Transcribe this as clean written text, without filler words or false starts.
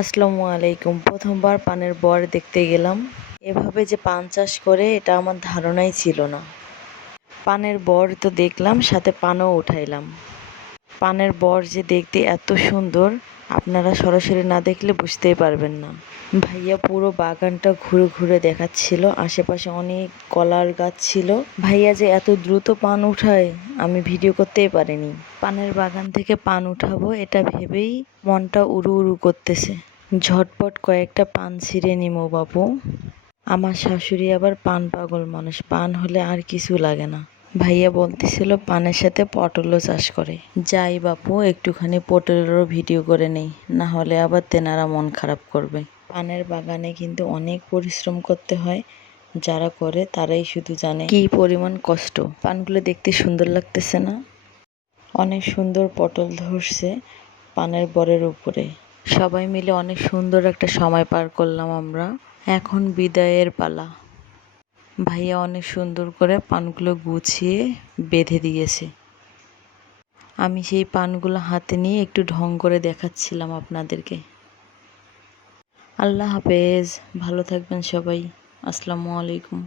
আসসালামু আলাইকুম। প্রথমবার পানের বর দেখতে গেলাম। এভাবে যে পান চাষ করে এটা আমার ধারণাই ছিল না। পানের বর তো দেখলাম, সাথে পানও উঠাইলাম। পানের বর যে দেখতে এত সুন্দর, আপনারা সরাসরি না দেখলে বুঝতেই পারবেন না। ভাইয়া পুরো বাগানটা ঘুরে ঘুরে দেখাচ্ছিল। আশেপাশে অনেক কলার গাছ ছিল। ভাইয়া যে এত দ্রুত পান উঠায় আমি ভিডিও করতেই পারিনি। পানের বাগান থেকে পান উঠাবো এটা ভেবেই মনটা উড়ু উড়ু করতেছে। ঝটপট কয়েকটা পান ছিঁড়ে নিমো বাপু। আমার শাশুড়ি আবার পান পাগল মানুষ, পান হলে আর কিছু লাগে না। ভাইয়া বলতেছিল পানের সাথে পটলও চাষ করে। যাই বাপু, একটুখানি পটলেরও ভিডিও করে নেই, না হলে আবার তেনারা মন খারাপ করবে। পানের বাগানে কিন্তু অনেক পরিশ্রম করতে হয়, যারা করে তারাই শুধু জানে কি পরিমাণ কষ্ট। পানগুলো দেখতে সুন্দর লাগতেছে না? অনেক সুন্দর পটল ধরছে পানের বরের উপরে। সবাই মিলে অনেক সুন্দর একটা সময় পার করলাম আমরা। এখন বিদায়ের পালা। ভাইয়া অনেক সুন্দর করে পানগুলো গুছিয়ে বেঁধে দিয়েছে। আমি সেই পানগুলো হাতে নিয়ে একটু ঢং করে দেখাচ্ছিলাম আপনাদেরকে। আল্লাহ হাফেজ, ভালো থাকবেন সবাই। আসসালামু আলাইকুম।